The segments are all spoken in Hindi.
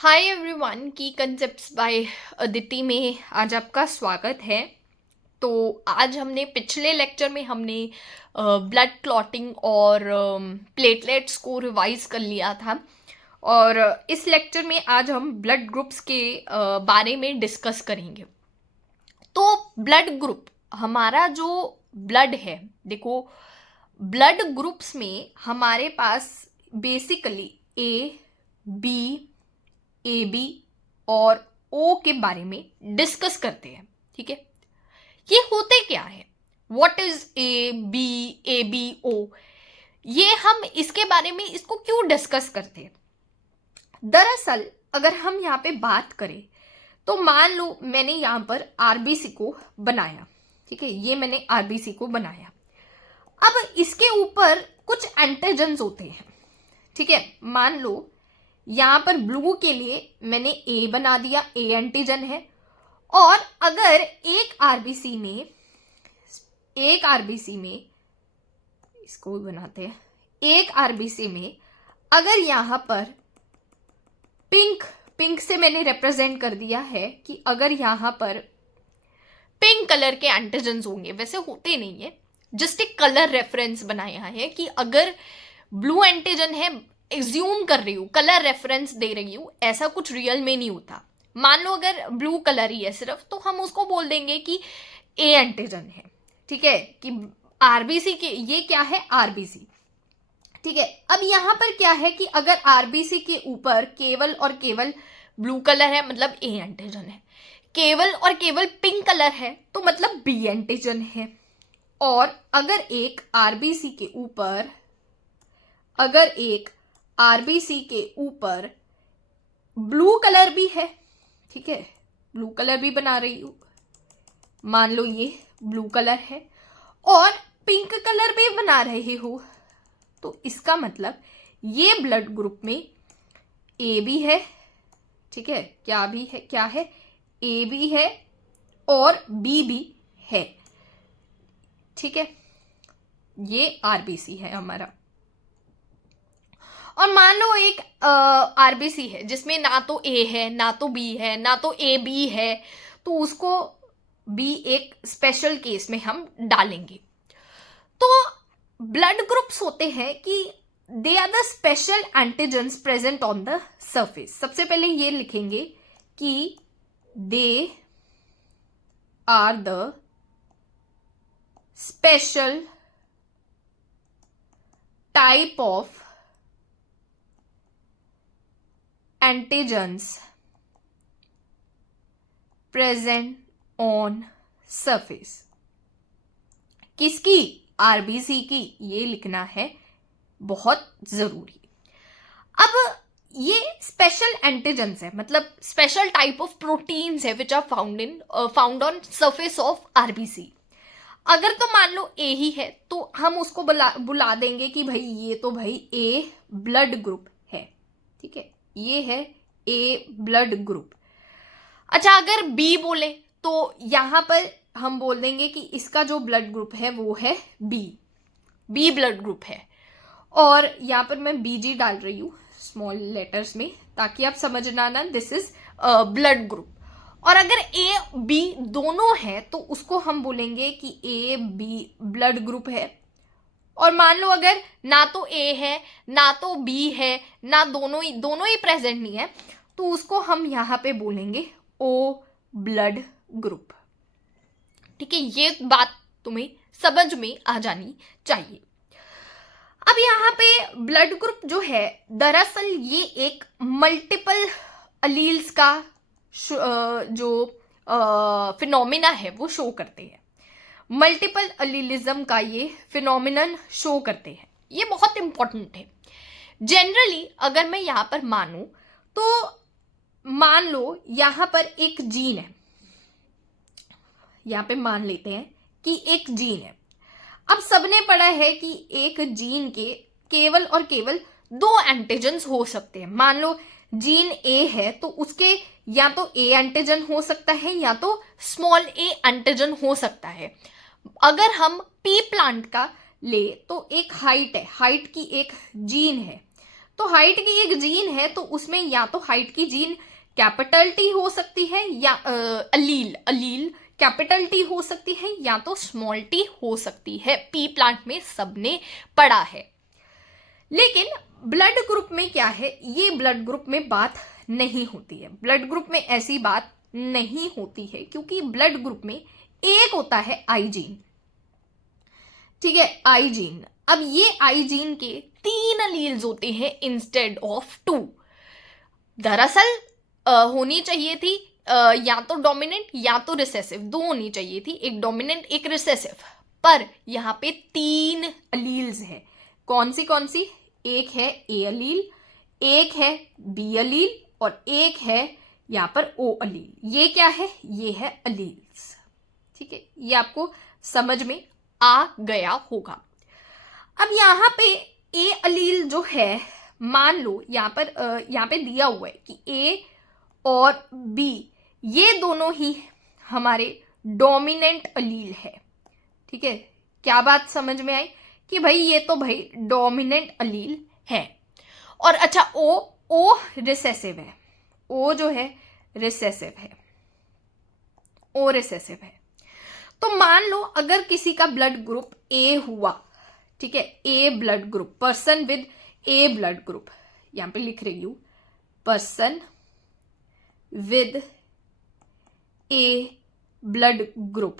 हाय एवरीवन, की कंसेप्ट्स बाय अदिति में आज आपका स्वागत है। तो आज हमने पिछले लेक्चर में हमने ब्लड क्लॉटिंग और प्लेटलेट्स को रिवाइज कर लिया था और इस लेक्चर में आज हम ब्लड ग्रुप्स के बारे में डिस्कस करेंगे। तो ब्लड ग्रुप, हमारा जो ब्लड है, देखो ब्लड ग्रुप्स में हमारे पास बेसिकली ए बी और ओ के बारे में डिस्कस करते हैं। ठीक है, ये होते क्या है, what is A B O, ये हम इसके बारे में इसको क्यों डिस्कस करते हैं। दरअसल अगर हम यहाँ पे बात करें तो मान लो मैंने यहाँ पर आरबीसी को बनाया। ठीक है, ये मैंने आरबीसी को बनाया। अब इसके ऊपर कुछ एंटीजन्स होते हैं। ठीक है, मान लो यहां पर ब्लू के लिए मैंने ए बना दिया, ए एंटीजन है। और अगर एक आरबीसी में इसको भी बनाते हैं, एक आरबीसी में अगर यहां पर पिंक से मैंने रिप्रेजेंट कर दिया है कि अगर यहां पर पिंक कलर के एंटीजन्स होंगे, वैसे होते नहीं है, जस्ट एक कलर रेफरेंस बनाया है कि अगर ब्लू एंटीजन है, एज्यूम कर रही हूँ, कलर रेफरेंस दे रही हूँ, ऐसा कुछ रियल में नहीं होता। मान लो अगर ब्लू कलर ही है सिर्फ, तो हम उसको बोल देंगे कि ए एंटीजन है। ठीक है, कि आरबीसी के ये क्या है, आरबीसी। ठीक है, अब यहां पर क्या है कि अगर आरबीसी के ऊपर केवल और केवल ब्लू कलर है, मतलब ए एंटीजन है, केवल और केवल पिंक कलर है तो मतलब बी एंटीजन है। और अगर एक आरबीसी के ऊपर ब्लू कलर भी है, ठीक है, ब्लू कलर भी बना रही हूं, मान लो ये ब्लू कलर है और पिंक कलर भी बना रही हूं, तो इसका मतलब ये ब्लड ग्रुप में ए भी है। ठीक है, क्या है, ए भी है और बी भी है। ठीक है, ये आरबीसी है हमारा। और मान लो एक आरबीसी है जिसमें ना तो ए है, ना तो बी है, ना तो ए बी है, तो उसको भी एक स्पेशल केस में हम डालेंगे। तो ब्लड ग्रुप्स होते हैं कि they are the special antigens present on the surface. सबसे पहले ये लिखेंगे कि they are the special type of antigens present on surface. किसकी, आरबीसी की, ये लिखना है बहुत जरूरी। अब ये स्पेशल एंटीजन्स है, मतलब स्पेशल टाइप ऑफ प्रोटीन्स है which are found on surface of RBC. अगर तो मान लो ए ही है तो हम उसको बुला देंगे कि भाई ये तो भाई ए ब्लड ग्रुप है। ठीक है, ये है ए ब्लड ग्रुप। अच्छा, अगर बी बोले तो यहां पर हम बोल देंगे कि इसका जो ब्लड ग्रुप है वो है बी ब्लड ग्रुप है। और यहां पर मैं बीजी डाल रही हूं स्मॉल लेटर्स में ताकि आप समझना ना, दिस इज ब्लड ग्रुप। और अगर ए बी दोनों है तो उसको हम बोलेंगे कि ए बी ब्लड ग्रुप है। और मान लो अगर ना तो ए है ना तो बी है, ना दोनों ही प्रेजेंट नहीं है, तो उसको हम यहां पे बोलेंगे ओ ब्लड ग्रुप। ठीक है, ये बात तुम्हें समझ में आ जानी चाहिए। अब यहां पे ब्लड ग्रुप जो है, दरअसल ये एक मल्टीपल अलील्स का जो फिनोमिना है वो शो करते हैं। मल्टीपल अलीलिज्म का ये फिनोमिनन शो करते हैं। ये बहुत इंपॉर्टेंट है। जनरली अगर मैं यहां पर मानूं तो मान लो यहां पर एक जीन है, यहां पे मान लेते हैं कि एक जीन है। अब सबने पढ़ा है कि एक जीन के केवल और केवल दो एंटीजन्स हो सकते हैं। मान लो जीन ए है तो उसके या तो ए एंटीजन हो सकता है या तो स्मॉल ए एंटीजन हो सकता है। अगर हम पी प्लांट का ले तो एक हाइट है, हाइट की एक जीन है, तो हाइट की एक जीन है, तो उसमें या तो हाइट की जीन कैपिटल टी हो सकती है, या अलील कैपिटल टी हो सकती है, या तो स्मॉल टी हो सकती है। पी प्लांट में सबने पढ़ा है। लेकिन ब्लड ग्रुप में क्या है, ये ब्लड ग्रुप में बात नहीं होती है। ब्लड ग्रुप में ऐसी बात नहीं होती है, क्योंकि ब्लड ग्रुप में एक होता है आई जीन। ठीक है, आई जीन। अब ये आई जीन के 3 अलील्स होते हैं इंस्टेड ऑफ 2। दरअसल होनी चाहिए थी या तो डोमिनेंट या तो रिसेसिव, 2 होनी चाहिए थी, एक डोमिनेंट एक रिसेसिव। पर यहाँ पे 3 अलील्स हैं। कौन सी? एक है ए अलील, एक है बी अलील, और एक है यहाँ पर ओ अलील। ये क्या है? ये है अलील्स। ठीक है, ये आपको समझ में आ गया होगा। अब यहाँ पे ए अलील जो है, मान लो यहाँ पे दिया हुआ है कि ए और बी ये दोनों ही हमारे डोमिनेंट अलील है। ठीक है, क्या बात समझ में आई कि भाई ये तो भाई डोमिनेंट अलील है। और अच्छा, ओ रिसेसिव है। ओ जो है रिसेसिव है, ओ रिसेसिव है। तो मान लो अगर किसी का ब्लड ग्रुप ए हुआ, ठीक है, A blood group, person with A blood group, यहां पे लिख रही हूं person with A blood group,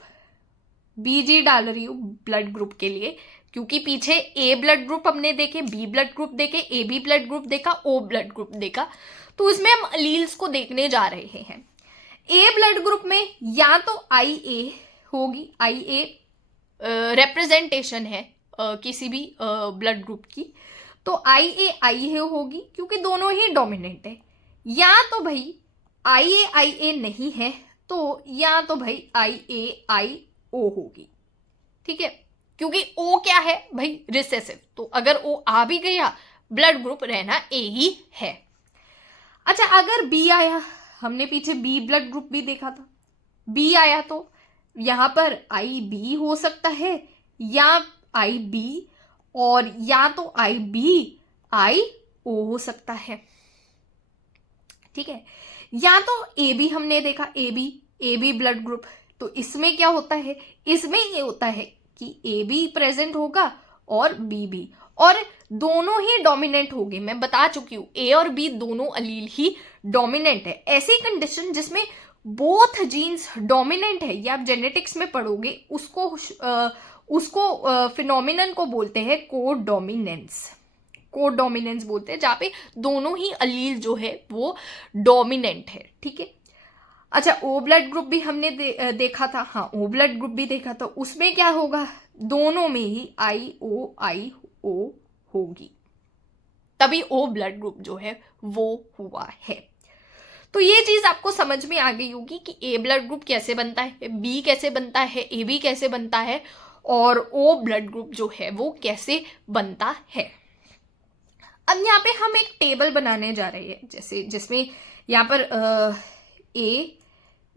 BG डाल रही हूं ब्लड ग्रुप के लिए, क्योंकि पीछे ए ब्लड ग्रुप हमने देखे, बी ब्लड ग्रुप देखे, ए बी ब्लड ग्रुप देखा, ओ ब्लड ग्रुप देखा, तो इसमें हम अलील्स को देखने जा रहे हैं। ए ब्लड ग्रुप में या तो आई ए होगी, आई ए रिप्रेजेंटेशन है किसी भी ब्लड ग्रुप की, तो आई ए होगी क्योंकि दोनों ही डोमिनेंट है। या तो भाई आई ए नहीं है, तो या तो भाई आई ओ होगी। ठीक है, क्योंकि ओ क्या है भाई? रिसेसिव। तो अगर ओ आ भी गया, ब्लड ग्रुप रहना ए ही है। अच्छा, अगर बी आया, हमने पीछे बी ब्लड ग्रुप भी देखा था, बी आया तो यहां पर आई बी हो सकता है, या आई बी, और या तो आई बी आई ओ हो सकता है। ठीक है, या तो ए बी हमने देखा, ए बी ब्लड ग्रुप, तो इसमें क्या होता है? इसमें ये होता है कि ए बी प्रेजेंट होगा और बी भी, और दोनों ही डोमिनेंट होंगे। मैं बता चुकी हूं ए और बी दोनों अलील ही डोमिनेंट है। ऐसी कंडीशन जिसमें बोथ जीन्स डोमिनेंट है, या आप जेनेटिक्स में पढ़ोगे, उसको फिनोमिनन को बोलते हैं कोडोमिनेंस। कोडोमिनेंस बोलते हैं, जहां पे दोनों ही अलील जो है वो डोमिनेंट है। ठीक है, अच्छा, ओ ब्लड ग्रुप भी हमने देखा था। हाँ, ओ ब्लड ग्रुप भी देखा था। उसमें क्या होगा? दोनों में ही आई ओ होगी, तभी ओ ब्लड ग्रुप जो है वो हुआ है। तो ये चीज आपको समझ में आ गई होगी कि ए ब्लड ग्रुप कैसे बनता है, बी कैसे बनता है, ए बी कैसे बनता है, और ओ ब्लड ग्रुप जो है वो कैसे बनता है। अब यहाँ पे हम एक टेबल बनाने जा रहे हैं, जैसे जिसमें यहाँ पर ए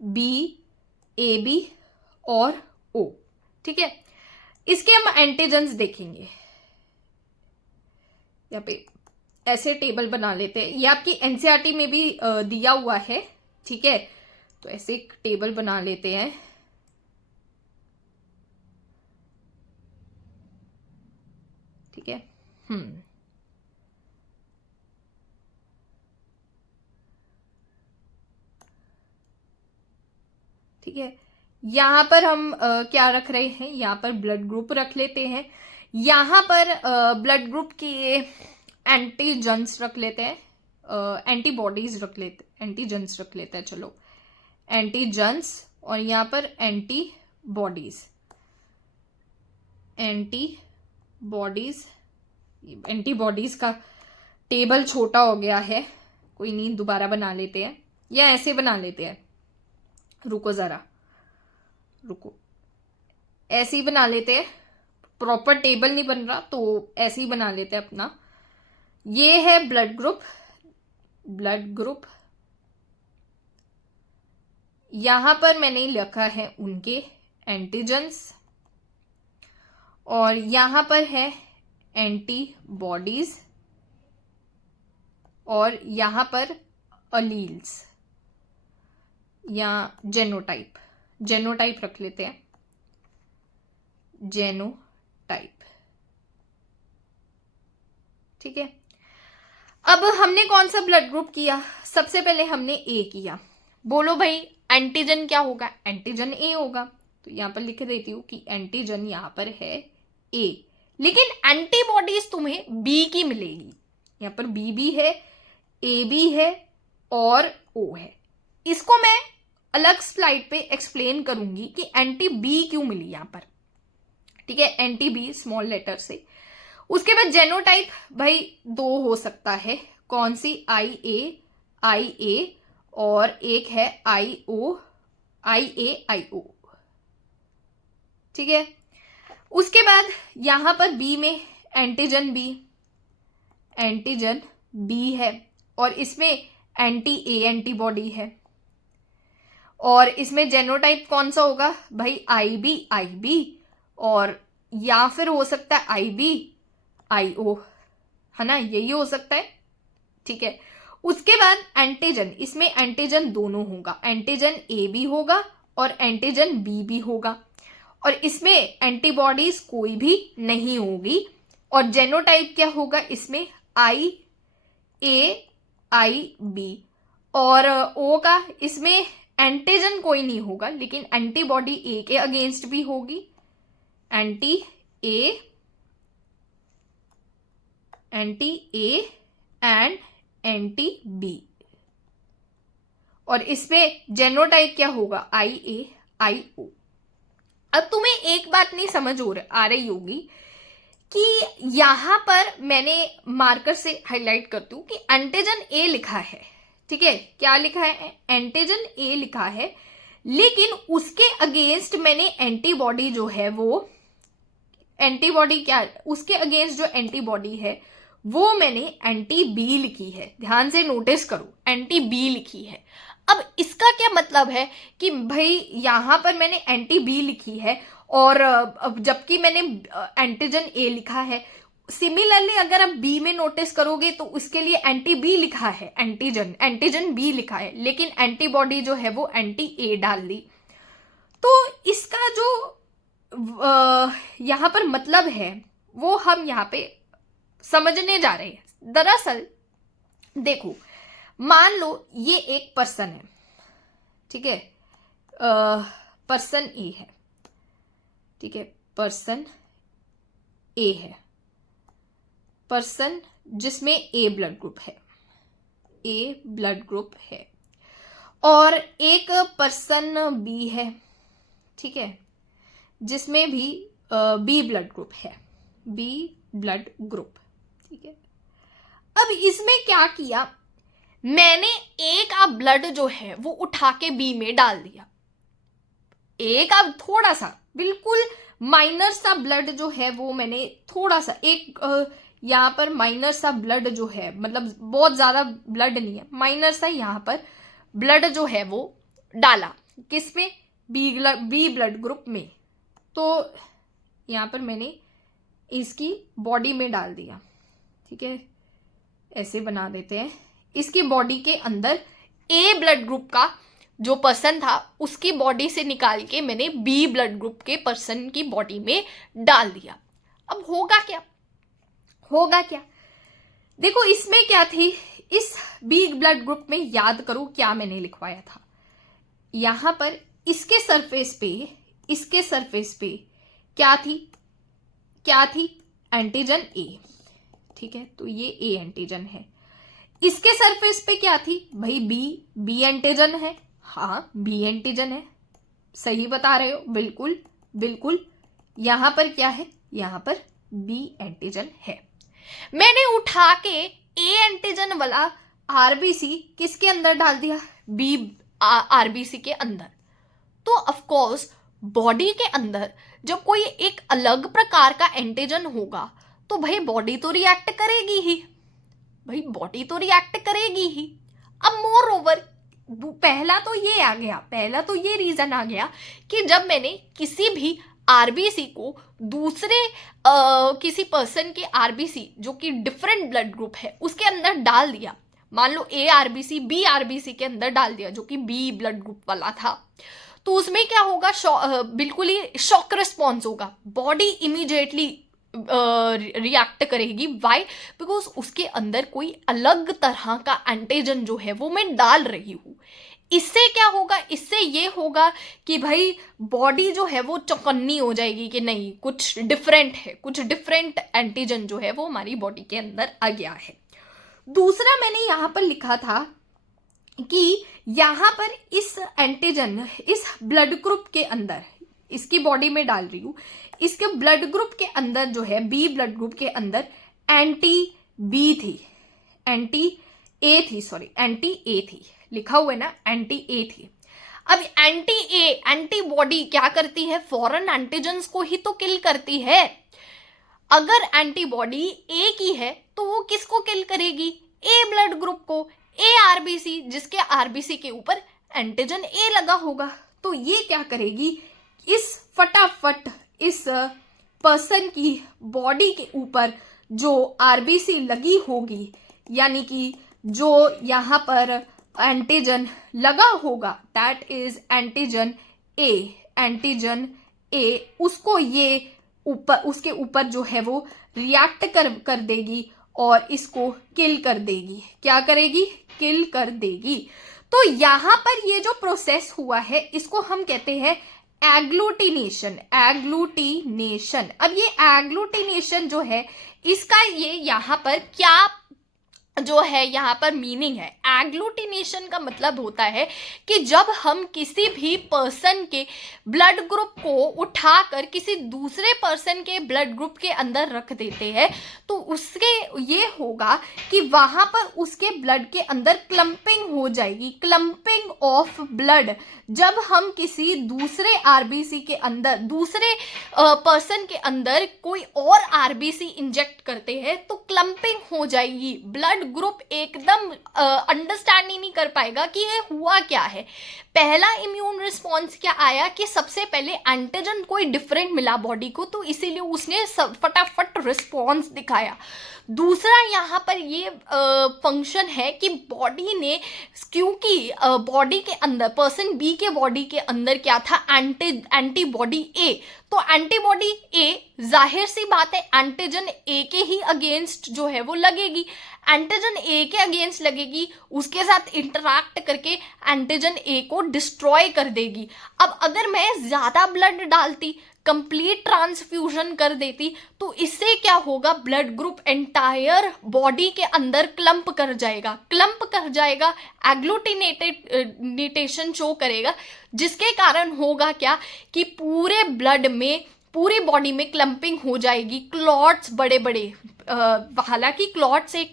बी और ओ। ठीक है, इसके हम एंटीजन्स देखेंगे। यहाँ पे ऐसे टेबल बना लेते हैं, ये आपकी एनसीईआरटी में भी दिया हुआ है। ठीक है, तो ऐसे एक टेबल बना लेते हैं। ठीक है, ठीक है, यहां पर हम क्या रख रहे हैं? यहां पर ब्लड ग्रुप रख लेते हैं। यहां पर ब्लड ग्रुप के एंटीजन्स रख लेते हैं, एंटीबॉडीज रख लेते, एंटीजन्स रख लेते हैं। चलो, एंटीजन्स, और यहां पर एंटीबॉडीज का टेबल छोटा हो गया है, कोई नहीं, दोबारा बना लेते हैं, या ऐसे बना लेते हैं। रुको जरा, ऐसे ही बना लेते हैं। प्रॉपर टेबल नहीं बन रहा, तो ऐसे ही बना लेते हैं अपना। ये है ब्लड ग्रुप। यहां पर मैंने लिखा है उनके एंटीजन्स, और यहां पर है एंटीबॉडीज, और यहाँ पर अलील्स या जेनोटाइप रख लेते हैं, जेनोटाइप। ठीक है, अब हमने कौन सा ब्लड ग्रुप किया? सबसे पहले हमने ए किया। बोलो भाई एंटीजन क्या होगा? एंटीजन ए होगा। तो यहां पर लिख देती हूं कि एंटीजन यहां पर है ए, लेकिन एंटीबॉडीज तुम्हें बी की मिलेगी। यहां पर बी भी है, ए भी है और ओ है। इसको मैं अलग स्लाइड पे एक्सप्लेन करूंगी कि एंटी बी क्यों मिली यहां पर। ठीक है, एंटी बी स्मॉल लेटर से। उसके बाद जेनोटाइप भाई दो हो सकता है, कौन सी? आई ए और एक है आई ए ओ। ठीक है, उसके बाद यहां पर बी में एंटीजन बी है और इसमें एंटी ए एंटीबॉडी है। और इसमें जेनोटाइप कौन सा होगा भाई? आई बी और या फिर हो सकता है आई ओ, है ना, यही हो सकता है। ठीक है, उसके बाद एंटीजन, इसमें एंटीजन दोनों होगा, एंटीजन ए भी होगा और एंटीजन बी भी होगा, और इसमें एंटीबॉडीज कोई भी नहीं होगी। और जेनोटाइप क्या होगा? इसमें आई ए आई बी और ओ का, इसमें एंटीजन कोई नहीं होगा लेकिन एंटीबॉडी ए के अगेंस्ट भी होगी, anti A and anti B. और इसमें जेनोटाइप क्या होगा? आई ए आई ओ। अब तुम्हें एक बात नहीं समझ आ रही होगी कि यहां पर मैंने मार्कर से हाईलाइट करती हूं कि एंटीजन ए लिखा है। ठीक है, क्या लिखा है? एंटीजन ए लिखा है, लेकिन उसके अगेंस्ट मैंने एंटीबॉडी जो है वो एंटीबॉडी क्या, उसके अगेंस्ट जो एंटीबॉडी है वो मैंने एंटी बी लिखी है। ध्यान से नोटिस करो, एंटी बी लिखी है। अब इसका क्या मतलब है कि भाई यहां पर मैंने एंटी बी लिखी है और जबकि मैंने एंटीजन ए लिखा है। सिमिलरली अगर आप बी में नोटिस करोगे तो उसके लिए एंटी बी लिखा है, एंटीजन बी लिखा है, लेकिन एंटीबॉडी जो है वो एंटी ए डाल दी। तो इसका जो यहां पर मतलब है वो हम यहां पे समझने जा रहे हैं। दरअसल देखो, मान लो ये एक पर्सन है, ठीक है, पर्सन ए है, ठीक है, पर्सन ए है, पर्सन जिसमें ए ब्लड ग्रुप है, ए ब्लड ग्रुप है, और एक पर्सन बी है, ठीक है, जिसमें भी बी ब्लड ग्रुप है, बी ब्लड ग्रुप, ठीक है। अब इसमें क्या किया, मैंने ए का ब्लड जो है वो उठा के बी में डाल दिया। ए का थोड़ा सा, बिल्कुल माइनर सा ब्लड जो है वो मैंने थोड़ा सा, एक यहां पर माइनर सा ब्लड जो है, मतलब बहुत ज्यादा ब्लड नहीं है, माइनर सा यहां पर ब्लड जो है वो डाला, किसमें? बी ब्लड ग्रुप में। तो यहां पर मैंने इसकी बॉडी में डाल दिया, ठीक है, ऐसे बना देते हैं। इसकी बॉडी के अंदर ए ब्लड ग्रुप का जो पर्सन था उसकी बॉडी से निकाल के मैंने बी ब्लड ग्रुप के पर्सन की बॉडी में डाल दिया। अब होगा क्या, होगा क्या? देखो इसमें क्या थी, इस बी ब्लड ग्रुप में याद करो क्या मैंने लिखवाया था। यहां पर इसके सरफेस पे क्या थी, क्या थी? एंटीजन ए, ठीक है, तो ये ए एंटीजन है। इसके सरफेस पे क्या थी भाई? बी एंटीजन है। हाँ, बी एंटीजन है, सही बता रहे हो, बिल्कुल बिल्कुल। यहां पर क्या है? यहां पर बी एंटीजन है। मैंने उठा के ए एंटीजन वाला आरबीसी किसके अंदर डाल दिया? बी आरबीसी के अंदर। तो ऑफ कोर्स बॉडी के अंदर जब कोई एक अलग प्रकार का एंटीजन होगा तो भाई बॉडी तो रिएक्ट करेगी ही, भाई बॉडी तो रिएक्ट करेगी ही। अब मोर ओवर पहला तो ये आ गया, पहला तो ये रीजन आ गया कि जब मैंने किसी भी आरबीसी को दूसरे किसी पर्सन के आरबीसी जो कि डिफरेंट ब्लड ग्रुप है उसके अंदर डाल दिया, मान लो ए आरबीसी बी आरबीसी के अंदर डाल दिया, जो कि बी ब्लड ग्रुप वाला था, तो उसमें क्या होगा, बिल्कुल ही शॉक रिस्पॉन्स होगा, बॉडी इमीडिएटली रिएक्ट करेगी। वाई? बिकॉज उसके अंदर कोई अलग तरह का एंटीजन जो है वो मैं डाल रही हूँ। इससे क्या होगा, इससे ये होगा कि भाई बॉडी जो है वो चौकन्नी हो जाएगी कि नहीं, कुछ डिफरेंट है, कुछ डिफरेंट एंटीजन जो है वो हमारी बॉडी के अंदर आ गया है। दूसरा मैंने यहाँ पर लिखा था कि यहाँ पर इस एंटीजन, इस ब्लड ग्रुप के अंदर, इसकी बॉडी में डाल रही हूँ, इसके ब्लड ग्रुप के अंदर जो है, बी ब्लड ग्रुप के अंदर एंटी बी थी, एंटी ए थी, सॉरी एंटी ए थी, लिखा हुआ है ना, एंटी ए थी। अब एंटी ए, एंटीबॉडी क्या करती है, फॉरेन एंटीजन्स को ही तो किल करती है। अगर एंटीबॉडी ए की है तो वो किसको किल करेगी, ए ब्लड ग्रुप को, ए आरबीसी, जिसके आरबीसी के ऊपर एंटीजन ए लगा होगा। तो ये क्या करेगी, इस फटाफट इस पर्सन की बॉडी के ऊपर जो आरबीसी लगी होगी, यानी कि जो यहाँ पर एंटीजन लगा होगा, that is antigen A, antigen ए, उसको ये ऊपर, उसके ऊपर जो है वो रिएक्ट कर देगी और इसको किल कर देगी। क्या करेगी, किल कर देगी। तो यहाँ पर ये जो प्रोसेस हुआ है इसको हम कहते हैं एग्लूटिनेशन, एग्लूटिनेशन। अब ये एग्लूटिनेशन जो है, इसका ये यहाँ पर क्या जो है यहाँ पर मीनिंग है, एग्लूटिनेशन का मतलब होता है कि जब हम किसी भी पर्सन के ब्लड ग्रुप को उठाकर किसी दूसरे पर्सन के ब्लड ग्रुप के अंदर रख देते हैं, तो उसके ये होगा कि वहाँ पर उसके ब्लड के अंदर क्लम्पिंग हो जाएगी, क्लम्पिंग ऑफ ब्लड। जब हम किसी दूसरे आरबीसी के अंदर, दूसरे पर्सन के अंदर कोई और आरबीसी इंजेक्ट करते हैं तो क्लम्पिंग हो जाएगी, ब्लड ग्रुप एकदम अंडरस्टैंड ही नहीं कर पाएगा कि ये हुआ क्या है। पहला इम्यून रिस्पॉन्स क्या आया कि सबसे पहले एंटीजन कोई डिफरेंट मिला बॉडी को, तो इसीलिए उसने फटाफट रिस्पॉन्स दिखाया। दूसरा यहाँ पर ये फंक्शन है कि बॉडी ने, क्योंकि बॉडी के अंदर, पर्सन बी के बॉडी के अंदर क्या था, एंटीबॉडी ए, तो एंटीबॉडी ए जाहिर सी बात है एंटीजन ए के ही अगेंस्ट जो है वो लगेगी, एंटीजन ए के अगेंस्ट लगेगी, उसके साथ इंटरैक्ट करके एंटीजन ए को डिस्ट्रॉय कर देगी। अब अगर मैं ज़्यादा ब्लड डालती, कंप्लीट ट्रांसफ्यूजन कर देती, तो इससे क्या होगा, ब्लड ग्रुप एंटायर बॉडी के अंदर क्लम्प कर जाएगा, क्लम्प कर जाएगा, एग्लूटिनेशन शो करेगा, जिसके कारण होगा क्या कि पूरे ब्लड में, पूरी बॉडी में क्लम्पिंग हो जाएगी, क्लॉट्स बड़े बड़े, हालांकि क्लॉट्स एक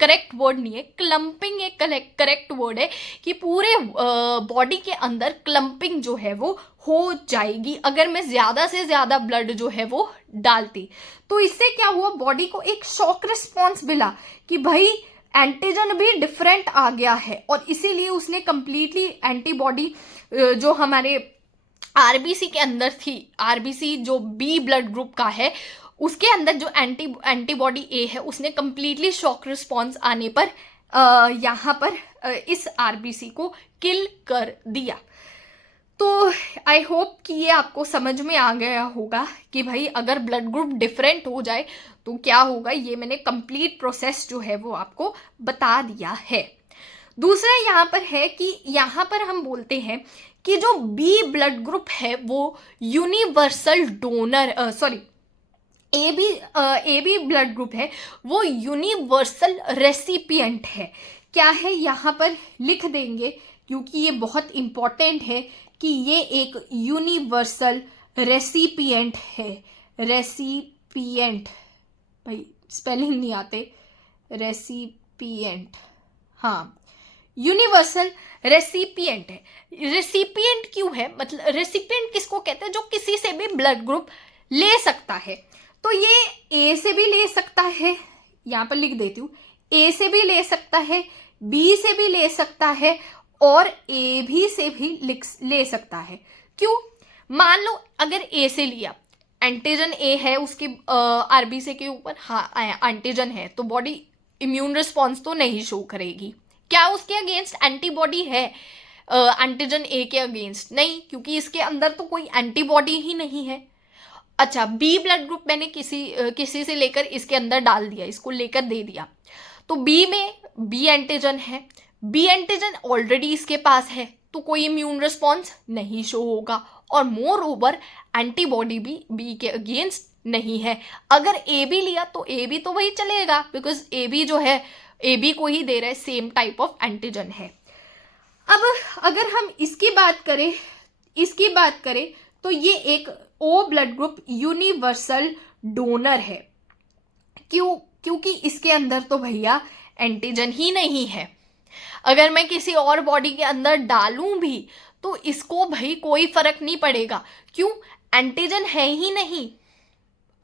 करेक्ट वर्ड नहीं है, क्लम्पिंग एक करेक्ट वर्ड है, कि पूरे बॉडी के अंदर क्लम्पिंग जो है वो हो जाएगी अगर मैं ज़्यादा से ज़्यादा ब्लड जो है वो डालती। तो इससे क्या हुआ, बॉडी को एक शॉक रिस्पॉन्स मिला कि भाई एंटीजन भी डिफरेंट आ गया है, और इसीलिए उसने कंप्लीटली एंटीबॉडी जो हमारे आरबीसी के अंदर थी, आरबीसी जो बी ब्लड ग्रुप का है, उसके अंदर जो एंटीबॉडी ए है, उसने कंप्लीटली शॉक रिस्पॉन्स आने पर यहाँ पर इस आरबीसी को किल कर दिया। तो आई होप कि ये आपको समझ में आ गया होगा कि भाई अगर ब्लड ग्रुप डिफरेंट हो जाए तो क्या होगा। ये मैंने कंप्लीट प्रोसेस जो है वो आपको बता दिया है। दूसरा यहाँ पर है कि यहाँ पर हम बोलते हैं कि जो बी ब्लड ग्रुप है वो universal donor, sorry A B blood group है वो यूनिवर्सल रेसिपिएंट है। क्या है यहाँ पर लिख देंगे, क्योंकि ये बहुत इम्पॉर्टेंट है कि ये एक यूनिवर्सल रेसिपिएंट है। रेसिपिएंट, भाई स्पेलिंग नहीं आते, रेसिपिएंट, हाँ यूनिवर्सल रेसिपिएंट है। रेसिपिएंट क्यों है, मतलब रेसिपिएंट किसको कहते हैं, जो किसी से भी ब्लड ग्रुप ले सकता है। तो ये ए से भी ले सकता है, यहाँ पर लिख देती हूँ, ए से भी ले सकता है, बी से भी ले सकता है, और ए भी से भी ले सकता है। क्यों, मान लो अगर ए से लिया, एंटीजन ए है उसके आरबीसी के ऊपर, हाँ एंटीजन है, तो बॉडी इम्यून रिस्पॉन्स तो नहीं शो करेगी। क्या उसके अगेंस्ट एंटीबॉडी है एंटीजन ए के अगेंस्ट? नहीं, क्योंकि इसके अंदर तो कोई एंटीबॉडी ही नहीं है। अच्छा, बी ब्लड ग्रुप मैंने किसी से लेकर इसके अंदर डाल दिया, इसको लेकर दे दिया, तो बी में बी एंटीजन है, बी एंटीजन ऑलरेडी इसके पास है, तो कोई इम्यून रिस्पॉन्स नहीं शो होगा, और मोर ओवर एंटीबॉडी भी बी के अगेंस्ट नहीं है। अगर ए बी लिया तो ए बी तो वही चलेगा, बिकॉज ए बी जो है ए बी को ही दे रहा है, सेम टाइप ऑफ एंटीजन है। अब अगर हम इसकी बात करें तो ये एक O blood group universal donor है। क्योंकि इसके अंदर तो भैया एंटीजन ही नहीं है। अगर मैं किसी और बॉडी के अंदर डालूं भी तो इसको भाई कोई फर्क नहीं पड़ेगा, क्यों? एंटीजन है ही नहीं।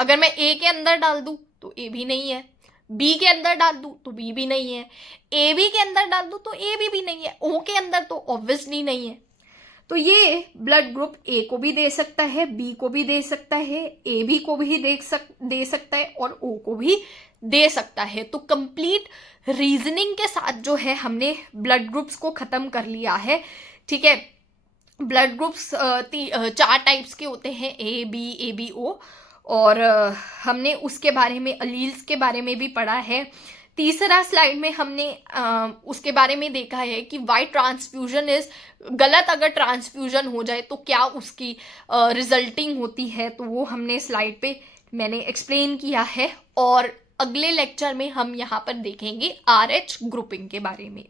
अगर मैं ए के अंदर डाल दूं तो ए भी नहीं है, बी के अंदर डाल दूं तो बी भी नहीं है, ए बी के अंदर डाल दूं तो ए भी नहीं है, ओ के अंदर तो ऑब्वियसली नहीं है। तो ये ब्लड ग्रुप ए को भी दे सकता है, बी को भी दे सकता है, ए बी को भी दे सकता है, और ओ को भी दे सकता है। तो कंप्लीट रीजनिंग के साथ जो है हमने ब्लड ग्रुप्स को ख़त्म कर लिया है। ठीक है, ब्लड ग्रुप्स 4 टाइप्स के होते हैं, ए बी ओ, और हमने उसके बारे में, अलील्स के बारे में भी पढ़ा है। तीसरा स्लाइड में हमने उसके बारे में देखा है कि वाई ट्रांसफ्यूजन इज गलत, अगर ट्रांसफ्यूजन हो जाए तो क्या उसकी रिजल्टिंग होती है, तो वो हमने स्लाइड पे मैंने एक्सप्लेन किया है। और अगले लेक्चर में हम यहाँ पर देखेंगे RH ग्रुपिंग के बारे में।